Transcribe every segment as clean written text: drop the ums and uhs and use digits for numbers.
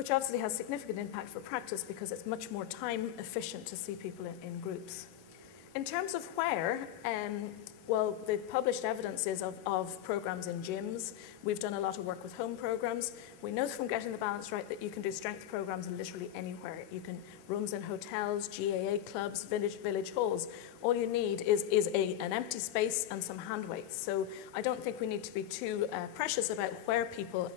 which obviously has significant impact for practice because it's much more time efficient to see people in groups. In terms of where, well, the published evidence is of programs in gyms. We've done a lot of work with home programs. We know from Getting the Balance Right that you can do strength programs literally anywhere. You can rooms in hotels, GAA clubs, village halls. All you need is an empty space and some hand weights. So I don't think we need to be too precious about where people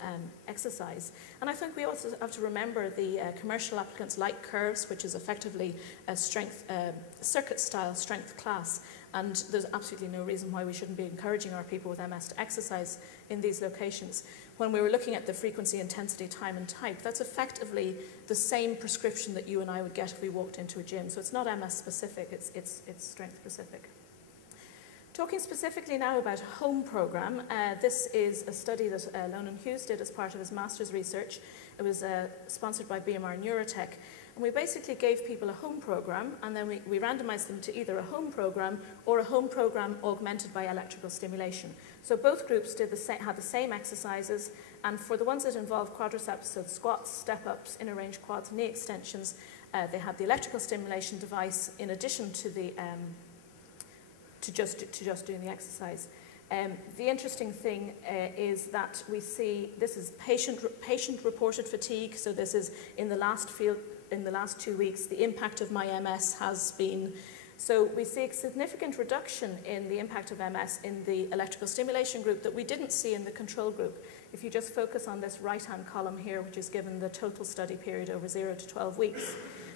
exercise. And I think we also have to remember the commercial applicants like Curves, which is effectively a strength circuit-style strength class. And there's absolutely no reason why we shouldn't be encouraging our people with MS to exercise in these locations. When we were looking at the frequency, intensity, time and type, that's effectively the same prescription that you and I would get if we walked into a gym. So it's not MS specific, it's strength specific. Talking specifically now about a home program, this is a study that Lonan Hughes did as part of his master's research. It was sponsored by BMR Neurotech. And we basically gave people a home program, and then we randomized them to either a home program or a home program augmented by electrical stimulation. So both groups had the same exercises, and for the ones that involved quadriceps, so squats, step-ups, inner range quads, knee extensions, they had the electrical stimulation device in addition to the to just doing the exercise. The interesting thing is that we see this is patient-reported fatigue. So this is in the last 2 weeks, the impact of my MS has been. So we see a significant reduction in the impact of MS in the electrical stimulation group that we didn't see in the control group. If you just focus on this right-hand column here, which is given the total study period over 0 to 12 weeks.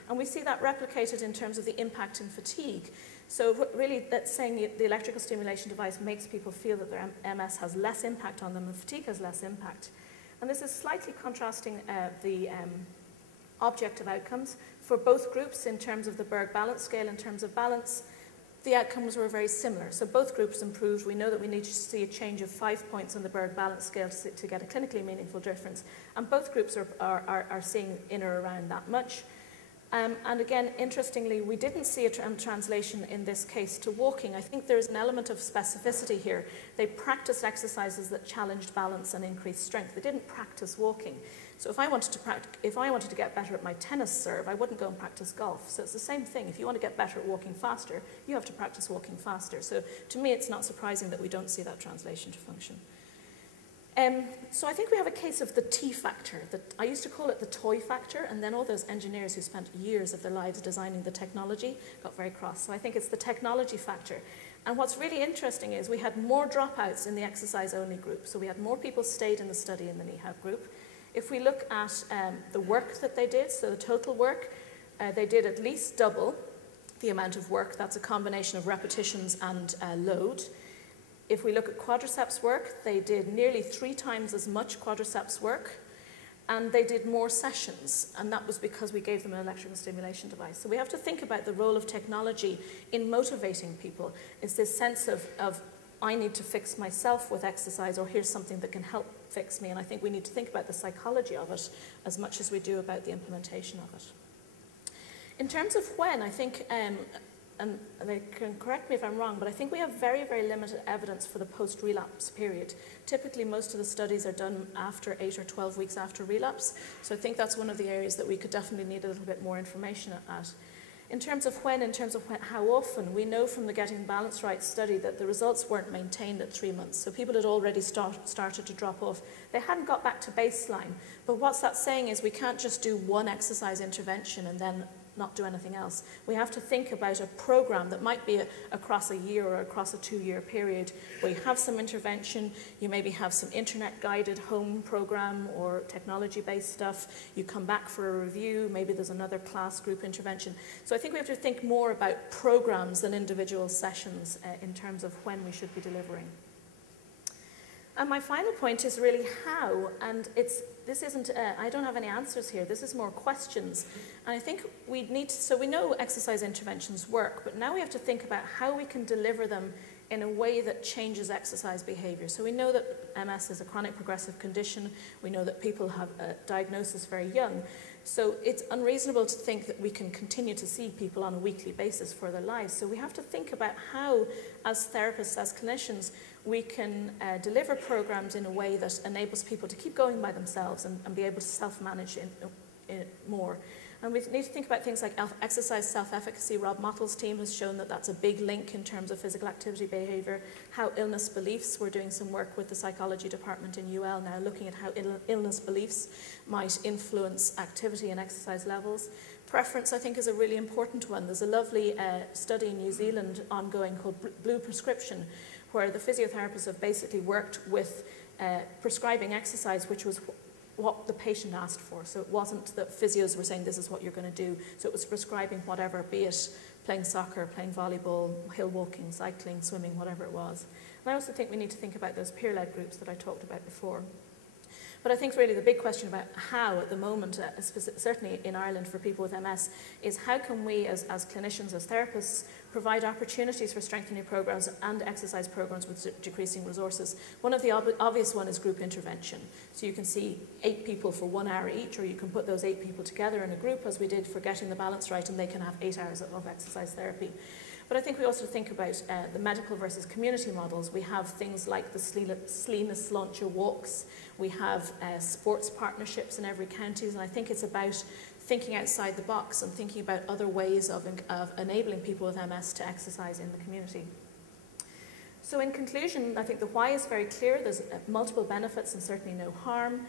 And we see that replicated in terms of the impact in fatigue. So really, that's saying the electrical stimulation device makes people feel that their MS has less impact on them and fatigue has less impact. And this is slightly contrasting the objective outcomes for both groups in terms of the Berg balance scale. In terms of balance, the outcomes were very similar. So both groups improved. We know that we need to see a change of 5 points on the Berg balance scale to get a clinically meaningful difference. And both groups are seeing in or around that much. And again, interestingly, we didn't see a translation in this case to walking. I think there's an element of specificity here. They practiced exercises that challenged balance and increased strength. They didn't practice walking. So if I wanted to get better at my tennis serve, I wouldn't go and practice golf. So it's the same thing. If you want to get better at walking faster, you have to practice walking faster. So to me, it's not surprising that we don't see that translation to function. So I think we have a case of the T factor. I used to call it the toy factor, and then all those engineers who spent years of their lives designing the technology got very cross. So I think it's the technology factor. And what's really interesting is we had more dropouts in the exercise-only group. So we had more people stayed in the study in the NEHAB group. If we look at the work that they did, so the total work, they did at least double the amount of work. That's a combination of repetitions and load. If we look at quadriceps work, they did nearly 3 times as much quadriceps work, and they did more sessions, and that was because we gave them an electrical stimulation device. So we have to think about the role of technology in motivating people. It's this sense of I need to fix myself with exercise, or here's something that can help fix me, and I think we need to think about the psychology of it as much as we do about the implementation of it. In terms of when, I think and they can correct me if I'm wrong, but I think we have very, very limited evidence for the post-relapse period. Typically, most of the studies are done after 8 or 12 weeks after relapse. So I think that's one of the areas that we could definitely need a little bit more information at. In terms of when, how often, we know from the Getting Balance Right study that the results weren't maintained at 3 months. So people had already started to drop off. They hadn't got back to baseline. But what's that saying is we can't just do one exercise intervention and then not do anything else. We have to think about a program that might be across a year or across a 2-year period where you have some intervention, you maybe have some internet-guided home program or technology-based stuff, you come back for a review, maybe there's another class group intervention. So I think we have to think more about programs than individual sessions in terms of when we should be delivering. And my final point is really how, and this isn't, I don't have any answers here, this is more questions. And I think we need to, so we know exercise interventions work, but now we have to think about how we can deliver them in a way that changes exercise behavior. So we know that MS is a chronic progressive condition, we know that people have a diagnosis very young. So it's unreasonable to think that we can continue to see people on a weekly basis for their lives. So we have to think about how, as therapists, as clinicians, we can deliver programs in a way that enables people to keep going by themselves and be able to self-manage more. And we need to think about things like exercise self-efficacy. Rob Mottle's team has shown that that's a big link in terms of physical activity behaviour. How illness beliefs, we're doing some work with the psychology department in UL now, looking at how illness beliefs might influence activity and exercise levels. Preference, I think, is a really important one. There's a lovely study in New Zealand ongoing called Blue Prescription, where the physiotherapists have basically worked with prescribing exercise, which was what the patient asked for. So it wasn't that physios were saying this is what you're going to do. So it was prescribing whatever, be it playing soccer, playing volleyball, hill walking, cycling, swimming, whatever it was. And I also think we need to think about those peer-led groups that I talked about before. But I think really the big question about how at the moment, certainly in Ireland for people with MS, is how can we as clinicians, as therapists, provide opportunities for strengthening programs and exercise programs with decreasing resources. One of the obvious one is group intervention. So you can see 8 people for 1 hour each, or you can put those 8 people together in a group, as we did for Getting the Balance Right, and they can have 8 hours of exercise therapy. But I think we also think about the medical versus community models. We have things like the Sleamus Launcher Walks. We have sports partnerships in every county, and I think it's about thinking outside the box and thinking about other ways of enabling people with MS to exercise in the community. So in conclusion, I think the why is very clear. There's multiple benefits and certainly no harm.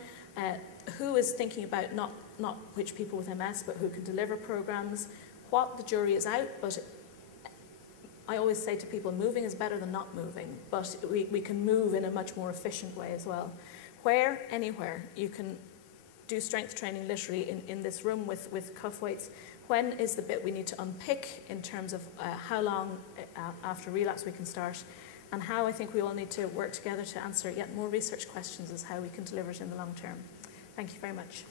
Who is thinking about not which people with MS, but who can deliver programs. What, the jury is out, but I always say to people, moving is better than not moving, but we can move in a much more efficient way as well. Where? Anywhere. You can do strength training literally in this room with cuff weights. When is the bit we need to unpick in terms of how long after relapse we can start, and how I think we all need to work together to answer yet more research questions as how we can deliver it in the long term. Thank you very much.